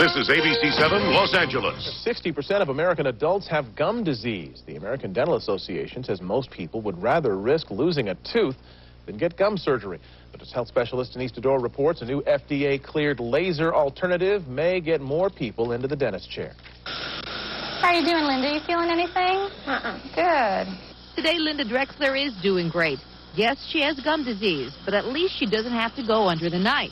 This is ABC 7 Los Angeles. 60% of American adults have gum disease. The American Dental Association says most people would rather risk losing a tooth than get gum surgery. But as health specialist Denise Dodor reports, a new FDA-cleared laser alternative may get more people into the dentist chair. How are you doing, Linda? You feeling anything? Good. Today, Linda Drexler is doing great. Yes, she has gum disease, but at least she doesn't have to go under the knife.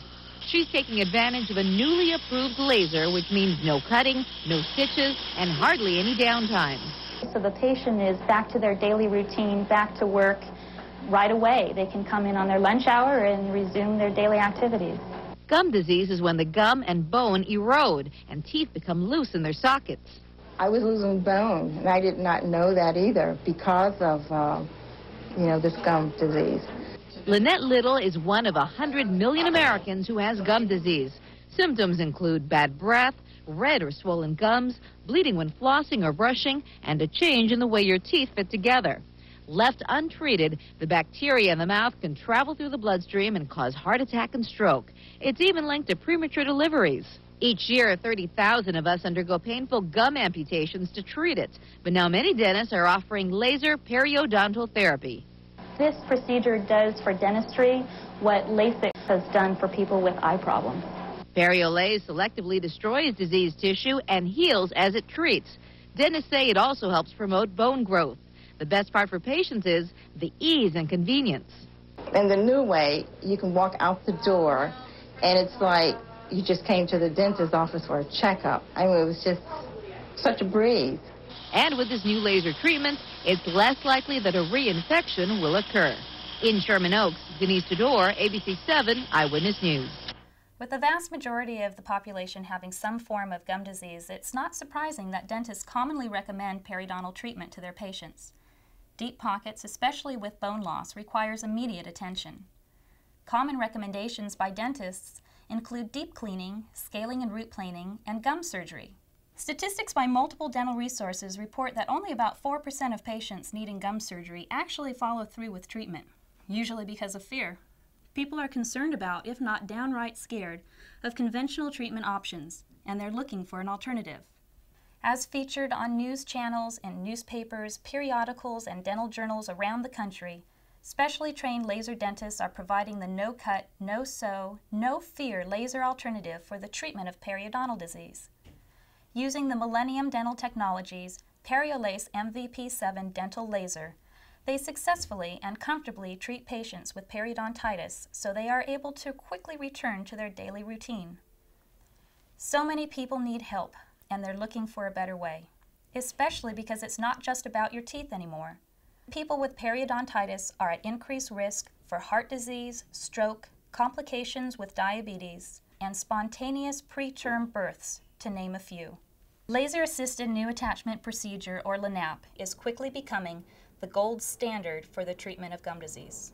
She's taking advantage of a newly approved laser, which means no cutting, no stitches, and hardly any downtime. So the patient is back to their daily routine, back to work right away. They can come in on their lunch hour and resume their daily activities. Gum disease is when the gum and bone erode and teeth become loose in their sockets. I was losing bone, and I did not know that either because of, this gum disease. Lynette Little is one of 100 million Americans who has gum disease. Symptoms include bad breath, red or swollen gums, bleeding when flossing or brushing, and a change in the way your teeth fit together. Left untreated, the bacteria in the mouth can travel through the bloodstream and cause heart attack and stroke. It's even linked to premature deliveries. Each year, 30,000 of us undergo painful gum amputations to treat it. But now many dentists are offering laser periodontal therapy. This procedure does for dentistry what LASIK has done for people with eye problems. Periolase selectively destroys diseased tissue and heals as it treats. Dentists say it also helps promote bone growth. The best part for patients is the ease and convenience. In the new way, you can walk out the door, and it's like you just came to the dentist's office for a checkup. I mean, it was just such a breeze. And with this new laser treatment, it's less likely that a reinfection will occur. In Sherman Oaks, Denise Dodor, ABC 7 Eyewitness News. With the vast majority of the population having some form of gum disease, it's not surprising that dentists commonly recommend periodontal treatment to their patients. Deep pockets, especially with bone loss, requires immediate attention. Common recommendations by dentists include deep cleaning, scaling and root planing, and gum surgery. Statistics by multiple dental resources report that only about 4% of patients needing gum surgery actually follow through with treatment, usually because of fear. People are concerned about, if not downright scared, of conventional treatment options, and they're looking for an alternative. As featured on news channels and newspapers, periodicals, and dental journals around the country, specially trained laser dentists are providing the no-cut, no-sew, no-fear laser alternative for the treatment of periodontal disease. Using the Millennium Dental Technologies Periolase MVP7 dental laser, they successfully and comfortably treat patients with periodontitis so they are able to quickly return to their daily routine. So many people need help, and they're looking for a better way, especially because it's not just about your teeth anymore. People with periodontitis are at increased risk for heart disease, stroke, complications with diabetes, and spontaneous preterm births, to name a few. Laser-assisted new attachment procedure, or LANAP, is quickly becoming the gold standard for the treatment of gum disease.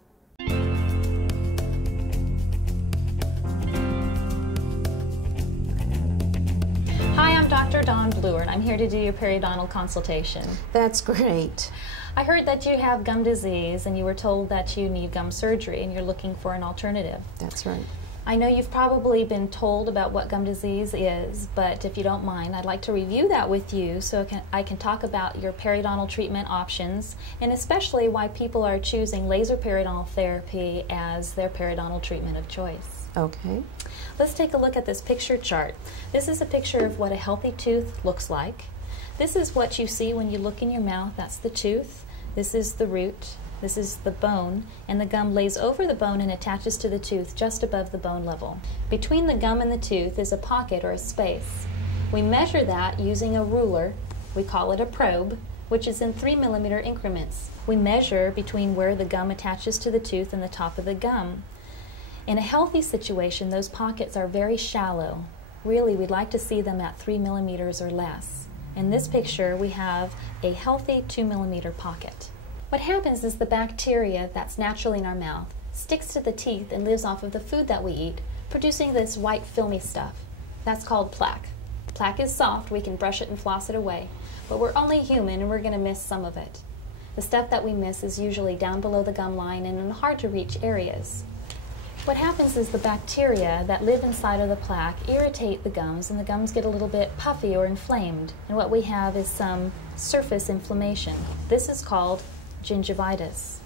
Hi, I'm Dr. Dawn Bluer, and I'm here to do your periodontal consultation. That's great. I heard that you have gum disease and you were told that you need gum surgery and you're looking for an alternative. That's right. I know you've probably been told about what gum disease is, but if you don't mind, I'd like to review that with you so I can talk about your periodontal treatment options and especially why people are choosing laser periodontal therapy as their periodontal treatment of choice. Okay. Let's take a look at this picture chart. This is a picture of what a healthy tooth looks like. This is what you see when you look in your mouth. That's the tooth. This is the root. This is the bone, and the gum lays over the bone and attaches to the tooth just above the bone level. Between the gum and the tooth is a pocket or a space. We measure that using a ruler. We call it a probe, which is in 3-millimeter increments. We measure between where the gum attaches to the tooth and the top of the gum. In a healthy situation, those pockets are very shallow. Really, we'd like to see them at 3 millimeters or less. In this picture, we have a healthy 2-millimeter pocket. What happens is the bacteria that's naturally in our mouth sticks to the teeth and lives off of the food that we eat, producing this white filmy stuff. That's called plaque. Plaque is soft, we can brush it and floss it away, but we're only human and we're going to miss some of it. The stuff that we miss is usually down below the gum line and in hard to reach areas. What happens is the bacteria that live inside of the plaque irritate the gums, and the gums get a little bit puffy or inflamed. And what we have is some surface inflammation. This is called gingivitis.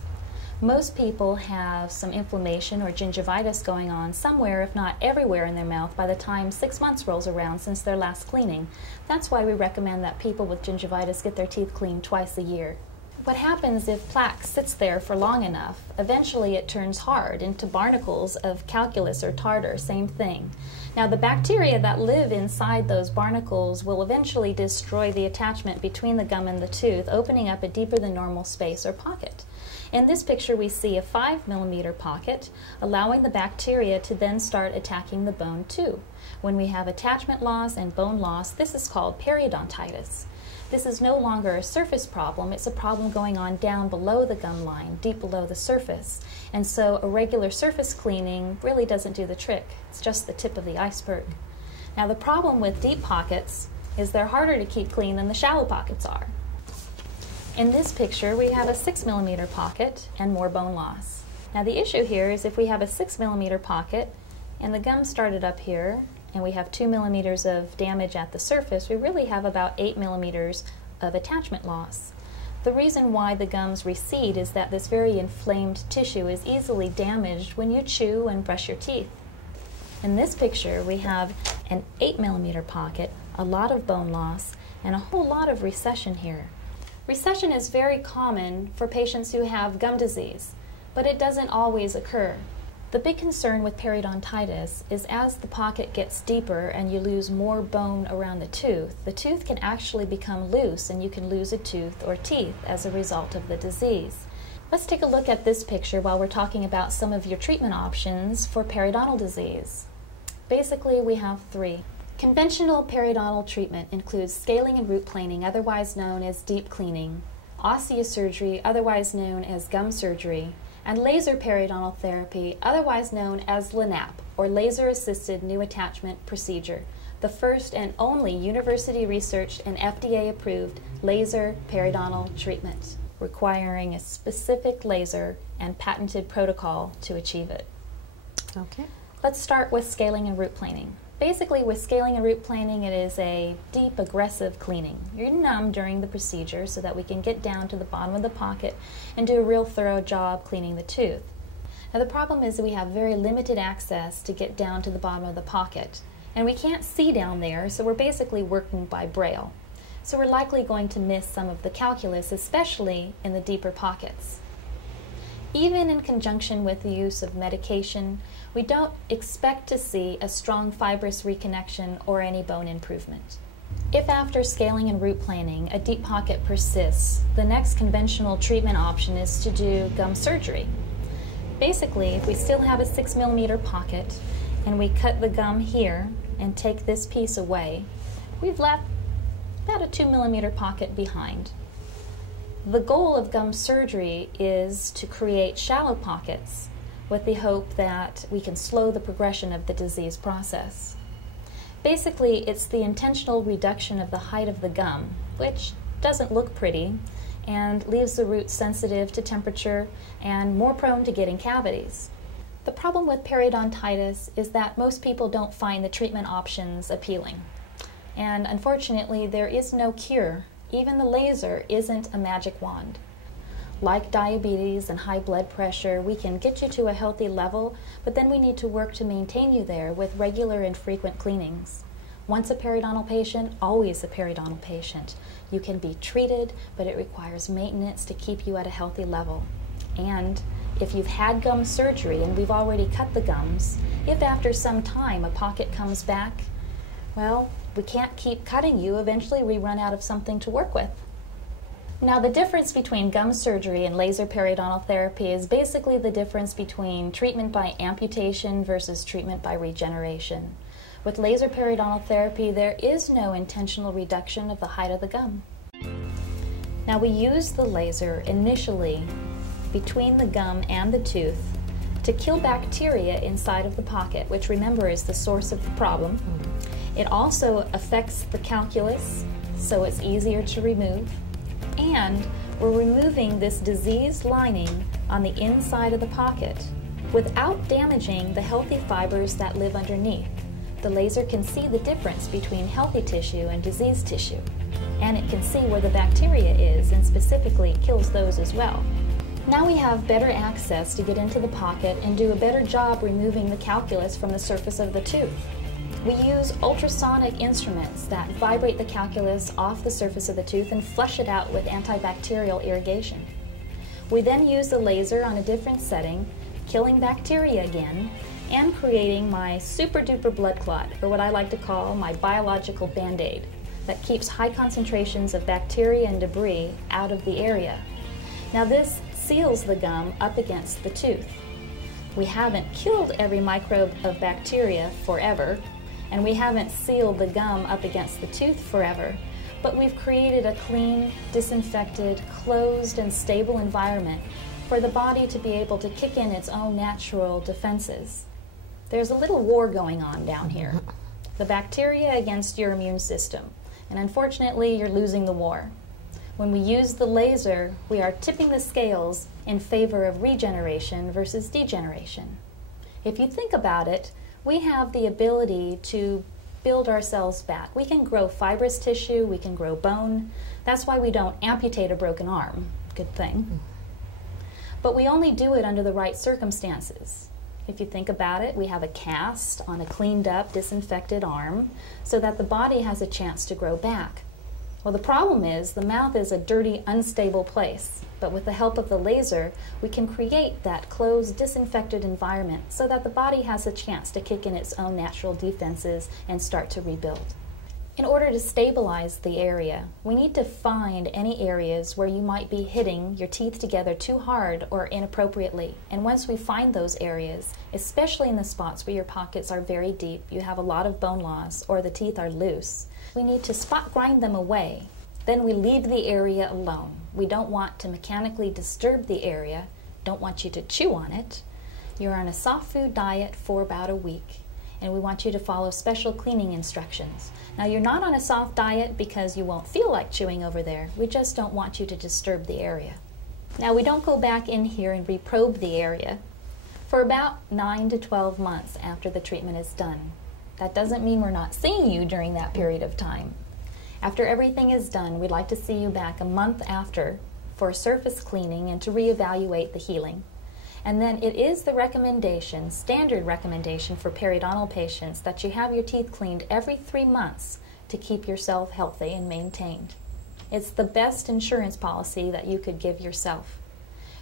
Most people have some inflammation or gingivitis going on somewhere, if not everywhere, in their mouth by the time 6 months rolls around since their last cleaning. That's why we recommend that people with gingivitis get their teeth cleaned twice a year. What happens if plaque sits there for long enough? Eventually it turns hard into barnacles of calculus or tartar, same thing. Now the bacteria that live inside those barnacles will eventually destroy the attachment between the gum and the tooth, opening up a deeper than normal space or pocket. In this picture we see a 5mm pocket, allowing the bacteria to then start attacking the bone too. When we have attachment loss and bone loss, this is called periodontitis. This is no longer a surface problem, it's a problem going on down below the gum line, deep below the surface. And so a regular surface cleaning really doesn't do the trick. It's just the tip of the iceberg. Now the problem with deep pockets is they're harder to keep clean than the shallow pockets are. In this picture we have a 6mm pocket and more bone loss. Now the issue here is if we have a 6mm pocket and the gum started up here, and we have 2 millimeters of damage at the surface, we really have about 8 millimeters of attachment loss. The reason why the gums recede is that this very inflamed tissue is easily damaged when you chew and brush your teeth. In this picture, we have an 8mm pocket, a lot of bone loss, and a whole lot of recession here. Recession is very common for patients who have gum disease, but it doesn't always occur. The big concern with periodontitis is as the pocket gets deeper and you lose more bone around the tooth can actually become loose and you can lose a tooth or teeth as a result of the disease. Let's take a look at this picture while we're talking about some of your treatment options for periodontal disease. Basically, we have 3. Conventional periodontal treatment includes scaling and root planing, otherwise known as deep cleaning, osseous surgery, otherwise known as gum surgery, and laser periodontal therapy, otherwise known as LANAP, or laser-assisted new attachment procedure, the first and only university-researched and FDA-approved laser periodontal treatment, requiring a specific laser and patented protocol to achieve it. Okay. Let's start with scaling and root planing. Basically, with scaling and root planing, it is a deep, aggressive cleaning. You're numb during the procedure so that we can get down to the bottom of the pocket and do a real thorough job cleaning the tooth. Now, the problem is that we have very limited access to get down to the bottom of the pocket, and we can't see down there, so we're basically working by braille. So we're likely going to miss some of the calculus, especially in the deeper pockets. Even in conjunction with the use of medication, we don't expect to see a strong fibrous reconnection or any bone improvement. If after scaling and root planing a deep pocket persists, the next conventional treatment option is to do gum surgery. Basically, if we still have a 6mm pocket and we cut the gum here and take this piece away, we've left about a 2mm pocket behind. The goal of gum surgery is to create shallow pockets with the hope that we can slow the progression of the disease process. Basically, it's the intentional reduction of the height of the gum, which doesn't look pretty and leaves the root sensitive to temperature and more prone to getting cavities. The problem with periodontitis is that most people don't find the treatment options appealing. And unfortunately, there is no cure. Even the laser isn't a magic wand. Like diabetes and high blood pressure, we can get you to a healthy level, but then we need to work to maintain you there with regular and frequent cleanings. Once a periodontal patient, always a periodontal patient. You can be treated, but it requires maintenance to keep you at a healthy level. And if you've had gum surgery and we've already cut the gums, if after some time a pocket comes back, well, we can't keep cutting you. Eventually we run out of something to work with. Now, the difference between gum surgery and laser periodontal therapy is basically the difference between treatment by amputation versus treatment by regeneration. With laser periodontal therapy, there is no intentional reduction of the height of the gum. Now, we use the laser initially between the gum and the tooth to kill bacteria inside of the pocket, which, remember, is the source of the problem. It also affects the calculus, so it's easier to remove. And we're removing this diseased lining on the inside of the pocket. without damaging the healthy fibers that live underneath. The laser can see the difference between healthy tissue and diseased tissue, and it can see where the bacteria is and specifically kills those as well. Now we have better access to get into the pocket and do a better job removing the calculus from the surface of the tooth. We use ultrasonic instruments that vibrate the calculus off the surface of the tooth and flush it out with antibacterial irrigation. We then use the laser on a different setting, killing bacteria again, and creating my super duper blood clot, or what I like to call my biological band-aid, that keeps high concentrations of bacteria and debris out of the area. Now this seals the gum up against the tooth. We haven't killed every microbe of bacteria forever, and we haven't sealed the gum up against the tooth forever, but we've created a clean, disinfected, closed, and stable environment for the body to be able to kick in its own natural defenses. There's a little war going on down here. The bacteria against your immune system, and unfortunately you're losing the war. When we use the laser, we are tipping the scales in favor of regeneration versus degeneration. If you think about it, we have the ability to build ourselves back. We can grow fibrous tissue, we can grow bone. That's why we don't amputate a broken arm. Good thing. But we only do it under the right circumstances. If you think about it, we have a cast on a cleaned up, disinfected arm so that the body has a chance to grow back. Well, the problem is the mouth is a dirty, unstable place, but with the help of the laser, we can create that closed, disinfected environment so that the body has a chance to kick in its own natural defenses and start to rebuild. In order to stabilize the area, we need to find any areas where you might be hitting your teeth together too hard or inappropriately. And once we find those areas, especially in the spots where your pockets are very deep, you have a lot of bone loss, or the teeth are loose, we need to spot grind them away. Then we leave the area alone. We don't want to mechanically disturb the area, don't want you to chew on it. You're on a soft food diet for about a week, and we want you to follow special cleaning instructions. Now, you're not on a soft diet because you won't feel like chewing over there. We just don't want you to disturb the area. Now, we don't go back in here and reprobe the area for about 9 to 12 months after the treatment is done. That doesn't mean we're not seeing you during that period of time. After everything is done, we'd like to see you back a month after for surface cleaning and to reevaluate the healing. And then it is the recommendation, standard recommendation for periodontal patients, that you have your teeth cleaned every 3 months to keep yourself healthy and maintained. It's the best insurance policy that you could give yourself,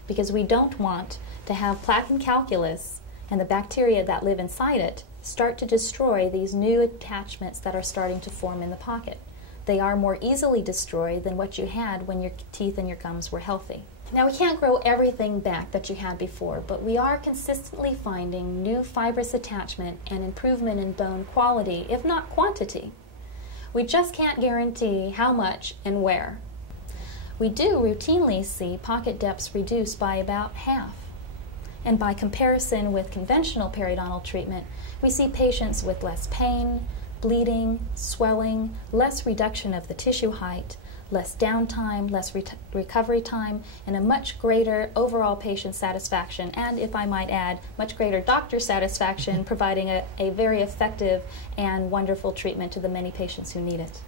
because we don't want to have plaque and calculus and the bacteria that live inside it start to destroy these new attachments that are starting to form in the pocket. They are more easily destroyed than what you had when your teeth and your gums were healthy. Now, we can't grow everything back that you had before, but we are consistently finding new fibrous attachment and improvement in bone quality, if not quantity. We just can't guarantee how much and where. We do routinely see pocket depths reduced by about half. And by comparison with conventional periodontal treatment, we see patients with less pain, bleeding, swelling, less reduction of the tissue height, less downtime, less recovery time, and a much greater overall patient satisfaction, and, if I might add, much greater doctor satisfaction, providing a very effective and wonderful treatment to the many patients who need it.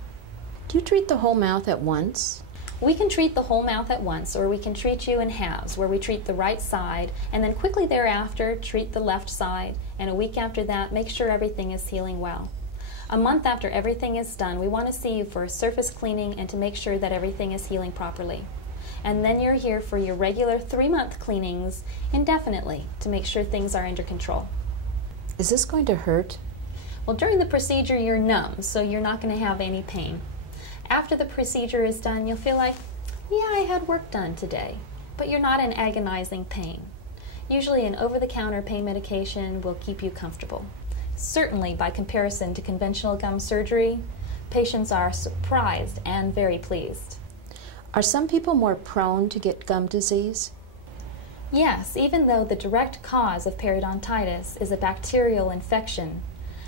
Do you treat the whole mouth at once? We can treat the whole mouth at once, or we can treat you in halves, where we treat the right side, and then quickly thereafter treat the left side, and a week after that make sure everything is healing well. A month after everything is done, we want to see you for a surface cleaning and to make sure that everything is healing properly. And then you're here for your regular 3-month cleanings indefinitely to make sure things are under control. Is this going to hurt? Well, during the procedure you're numb, so you're not going to have any pain. After the procedure is done, you'll feel like, yeah, I had work done today, but you're not in agonizing pain. Usually an over-the-counter pain medication will keep you comfortable. Certainly, by comparison to conventional gum surgery, patients are surprised and very pleased. Are some people more prone to get gum disease? Yes, even though the direct cause of periodontitis is a bacterial infection,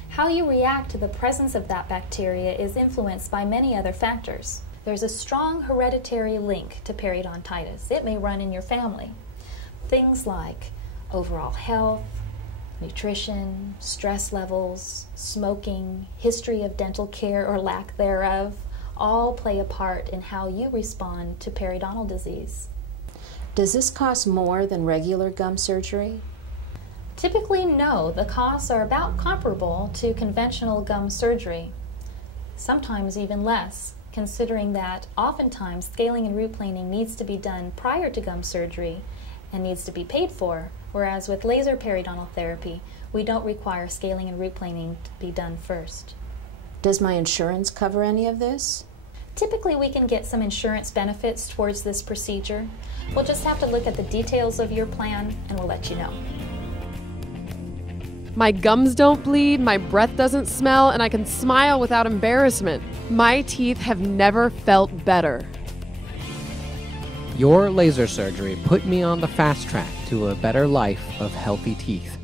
how you react to the presence of that bacteria is influenced by many other factors. There's a strong hereditary link to periodontitis. It may run in your family. Things like overall health, nutrition, stress levels, smoking, history of dental care or lack thereof, all play a part in how you respond to periodontal disease. Does this cost more than regular gum surgery? Typically, no. The costs are about comparable to conventional gum surgery, sometimes even less, considering that oftentimes scaling and root planing needs to be done prior to gum surgery and needs to be paid for, whereas with laser periodontal therapy, we don't require scaling and root planing to be done first. Does my insurance cover any of this? Typically, we can get some insurance benefits towards this procedure. We'll just have to look at the details of your plan and we'll let you know. My gums don't bleed, my breath doesn't smell, and I can smile without embarrassment. My teeth have never felt better. Your laser surgery put me on the fast track to a better life of healthy teeth.